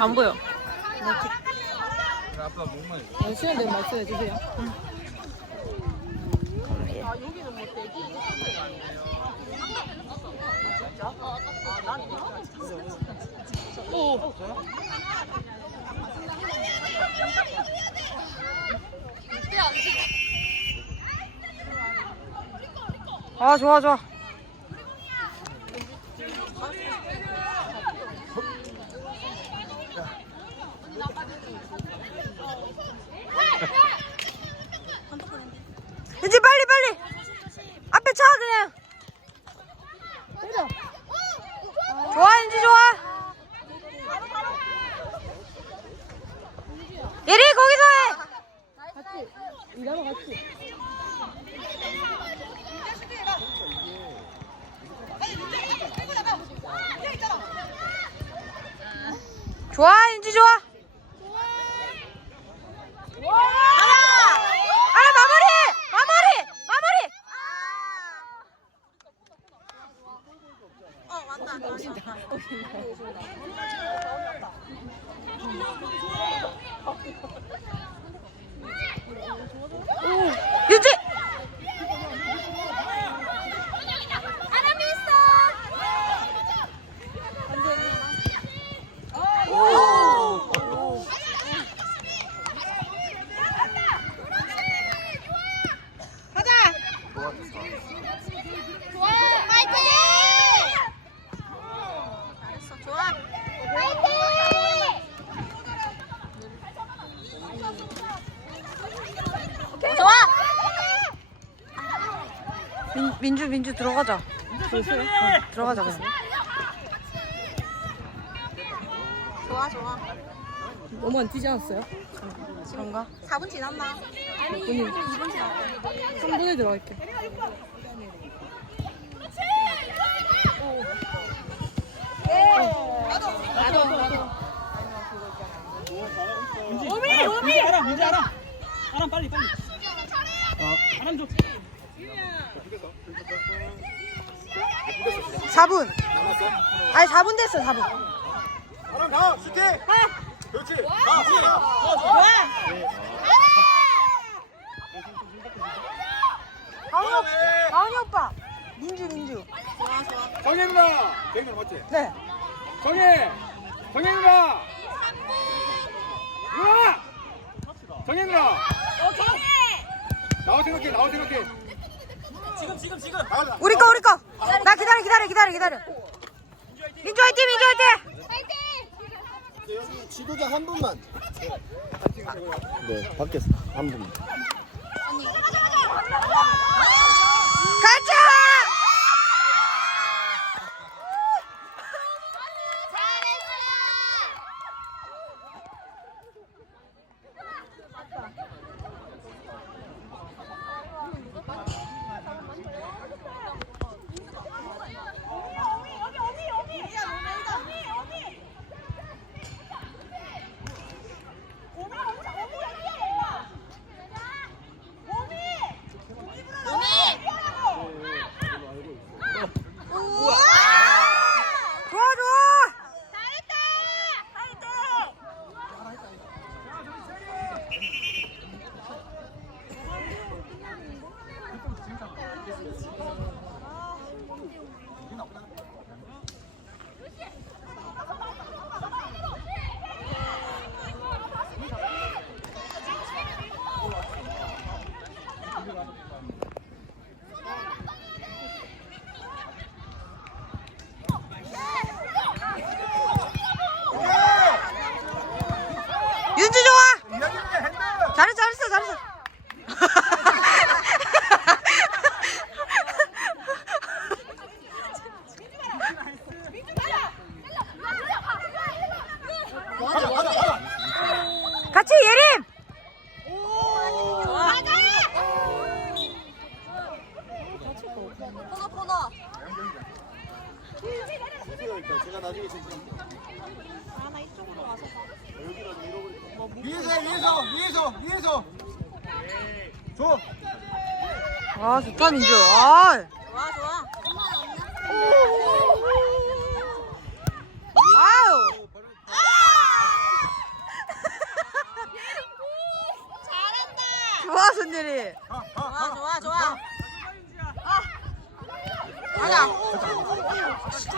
안 보여. 아빠 목만 시간 되면 말씀 해 주세요. 아 좋아 좋아. 이제 빨리 빨리 앞에 차 그냥. 좋아 인지 좋아. 예리 거기서 해. 좋아 인지 좋아. 아 마무리 마무리 마무리. 유지. 좋아. 파이팅! 잘했어. 좋아. 파이팅! 좋아. 민, 민주 민주 들어가자. 응, 들어가자 그냥. 좋아, 좋아. 너무 안 뛰지 않았어요? 그런가? 4분 지났나? 몇 분이? 2분 지났다. 3분에 들어갈게. 오미 오미 알아 민지 알아 알아 빨리 빨리 어 알아 줘 4분. 아니 4분 됐어 4분. 바람 가 슈팅 그렇지 가 슈팅 가 가은이 오빠. 가은이 오빠. 민주 민주. 정현이다 정현 맞지 네. 정현 정현이다 누나 정현이다 나와 생각해 나와 생각해 지금 지금 지금 우리 거 우리 거. 나 기다려 기다려 기다려 기다려. 민주 화이팅 민주 화이팅. 여기 지도자 한 분만. 네, 밖에서 한 분만. 가자. 좋아 좋아. 윤주 좋아. 잘했어 잘했어 잘했어. 코너 코너. 그러니까 제가 나중에 진짜 아 나 이쪽으로 와서 봐. 위에서 해, 위에서 위에서 위에서 줘 아 좋다 민주. 아. 좋아 좋아. 아우. 잘한다. 좋아. 가, 가, 좋아 가. 좋아 좋아. 가자.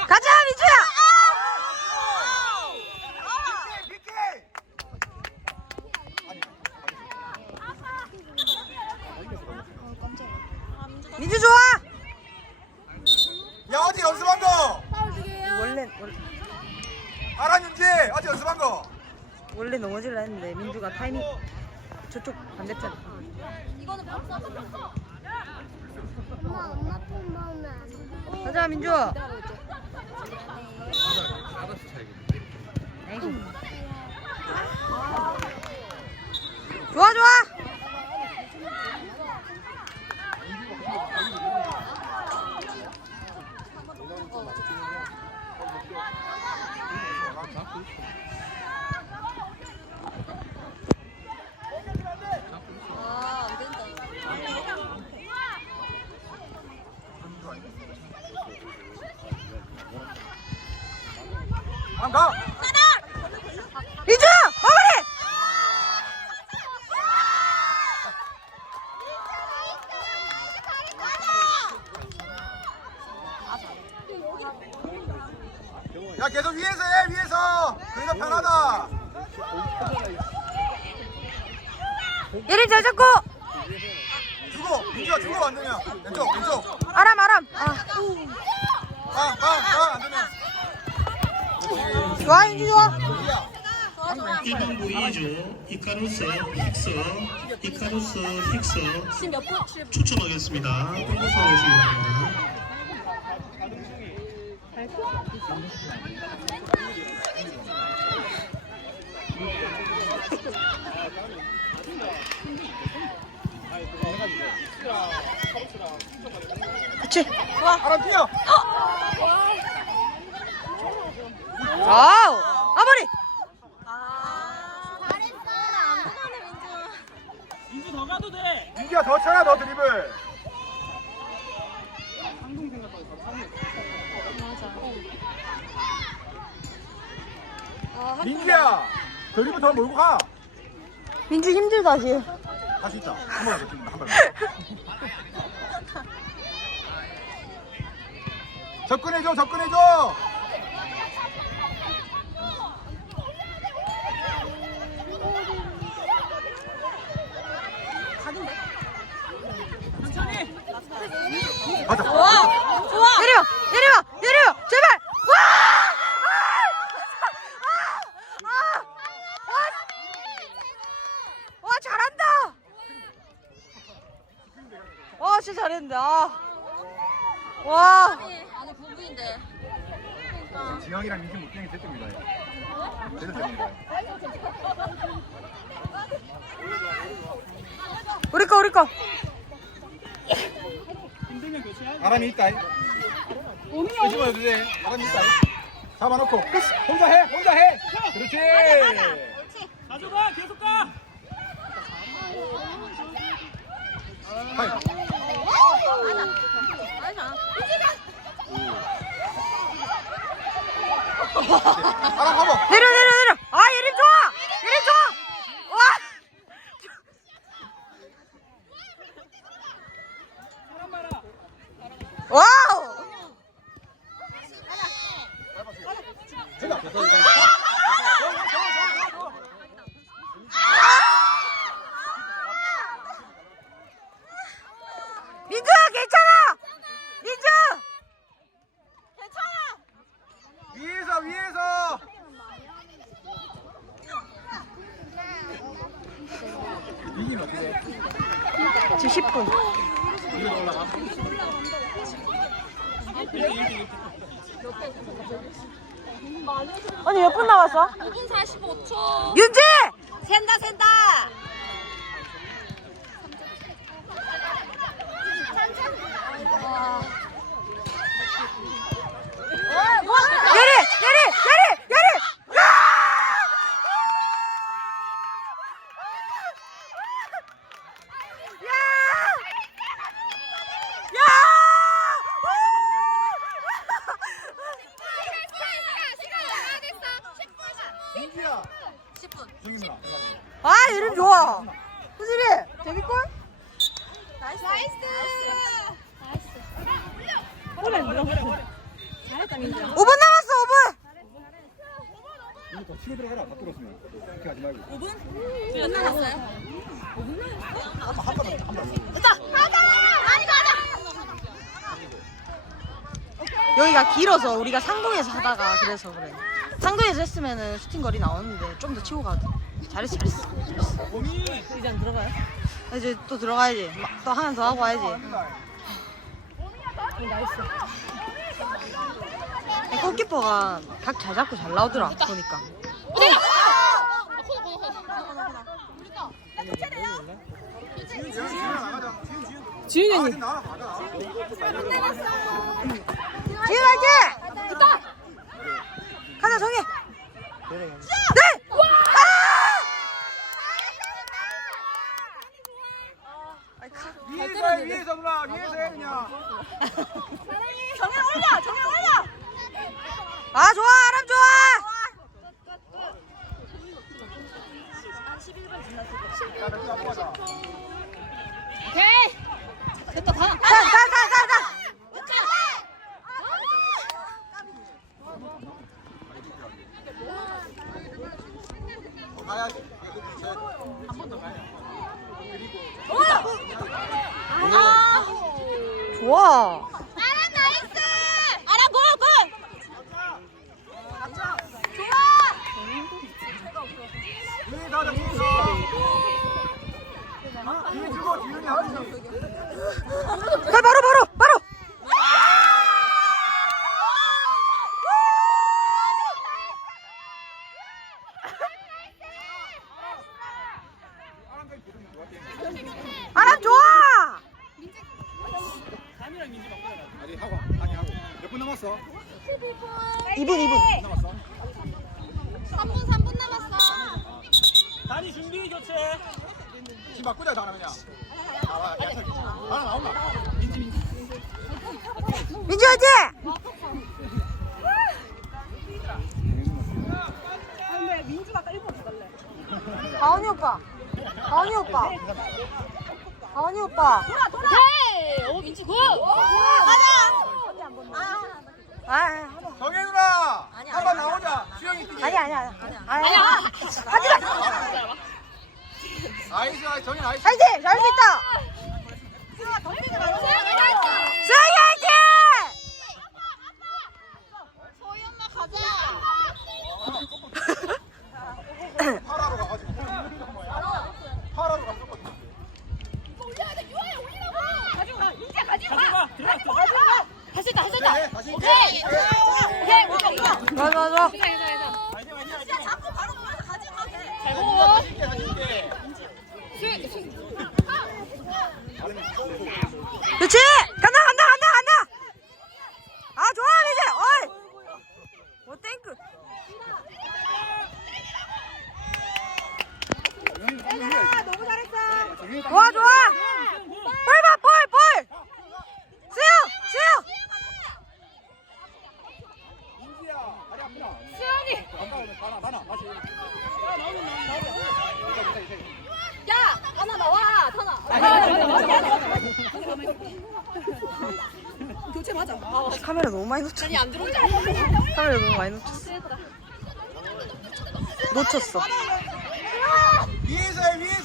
가자 민주야. 빅게 민주 좋아. 야 어디 연습한 거 원래 원래, 알아 윤지 어디 연습한 거 원래 넘어질라 했는데 민주가 타이밍 저쪽 반대편. 이거는 바로 쏴. 엄마 엄마 폰 보면 안 돼. 가자 민주. 좋아 좋아. 가. 야 계속 위에서 해 위에서 그게 편하다 예림 잘 잡고. 주고 민주야 주고 안 되냐 왼쪽 왼쪽 아람 아람. 아. 가가가안 되면 좋아 민주 좋아. 좋아 좋아. 1번 보이죠? 이카루스 힉스 이카루스 힉스 추첨하겠습니다. 끌고서 오시기 바랍니다. 그렇지. 바람 뛰어 아우. 아머리. 아 잘했어. 안 들어가네 민주. 민주 더 가도 돼. 민주야 더 쳐라 너 드리블 민주야 드리블 더 몰고 가 민주 힘들다 지금. 할수 있다. 한 번만 더 한번 접근해줘 접근해줘! 맞아 좋아. 좋아. 내려 내려발. 와. 아! 아! 아! 와 잘한다. 와 진짜 잘했는데. 아. 와. 부부인데. 그러니까. 지영이랑 민지 못경이 됐습니다 제대로 됩니다 우리 거 우리 거. 바람이 있다 끄집어도 돼 바람이 있다 잡아놓고 혼자 해 혼자 해 그렇지 가져가 계속 가. 하이. 아니잖아. 가봐 내려 내려 내려. 아 예림 좋아. 예림 좋아. 와. 와우. 민주야 괜찮아. 민주. 위에서 위에서 이기면 어떻게 돼? 지금 10분. 위로 올라가 언니 몇 분 남았어? 5분 45초. 윤지! 샌다 샌다. 와. 아름 좋아. 수진이 데뷔골? 나이스. 나이스. 잘했다 민주야. 5분 남았어 5분. 이거 치고 들어가라. 다 뚫었으면. 이렇게 하지 말고. 몇 남았어요? 여기가 길어서 우리가 상동에서 하다가 그래서 그래. 상동에서 했으면은 슈팅 거리 나오는데 좀 더 치고 가도. 잘했어 잘했어. 잘했어. 이제 안 들어가요? 이제 또 들어가야지. 막또 하나 더 하고 와야지. 나이스. 골키퍼가 각 잘 잡고 잘 나오더라 보니까. 지윤이 형님. 나와 가자. 지금 화이팅! 가자 정해. 네. 위에서 해, 위에서 누나. 위에서 해 그냥. 정해 올려. 정해 올려. 아 좋아 아람 좋아. 오케이. 됐다 다. 가가가가 가야지. 좋아. 아람 나이스. 아람 고 고. 위에서 하자. 위에서. 뒤에 주고 지윤이 하지. 가 바로 바로 바로. 아람 좋아. 아니 하고 아니 하고. 몇 분 남았어? 2분 2분. 남았어? 3분 3분 남았어. 다리 준비 교체. 팀 바꾸자 다 그냥. 나와. 야, 저- 하나 나온다. 민지 민지. 민주 화이팅! 가은이 오빠. 가은이 오빠. 가은이 오빠. 오케이. 오 민지 굿. 가자. 아, 정 혜 누나. 한번 나오자. 수영이 뛰기. 아니 아니 아니. 아니. 아니야. 하지 마. 나이스 나이스 정혜 나이스. 화이팅! 잘할 수 있다. 수영이 화이팅! 소희 엄마 가자. 파라로 가가지고. 파라로 갔었거든. 가져가. 들어가. 할 수 있다 할 수 있다. 해, 다시. 오케이. 오케이 오케이 이거. 좋아 좋아 좋아. 잡고 바로 가져가. 잘 보고. 다시 있게 다시 있게. 그렇지! 간다 간다 간다 간다! 아 좋아 민지! 어이! 오 땡크! 좋아 좋아! 볼 봐! 볼! 볼! 수영! 수영! 민지야. 다리 아프나? 수영이. 나나 나나 다시. 야 하나 나와 하나. 카메라 너무 많이 놓쳤어 아니 안 들어오지. 카메라 너무 많이 놓쳤어 놓쳤어 위에서 해 위에서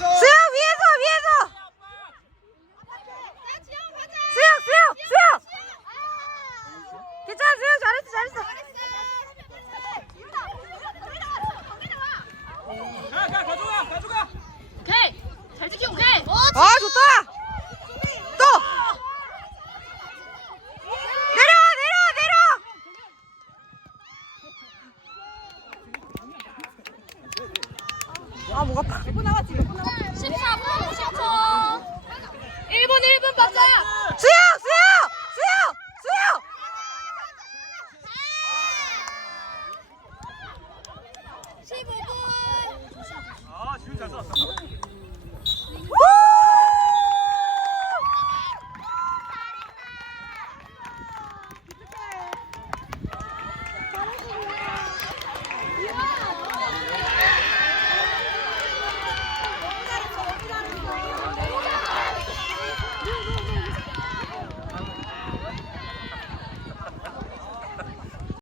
잘 쐈다.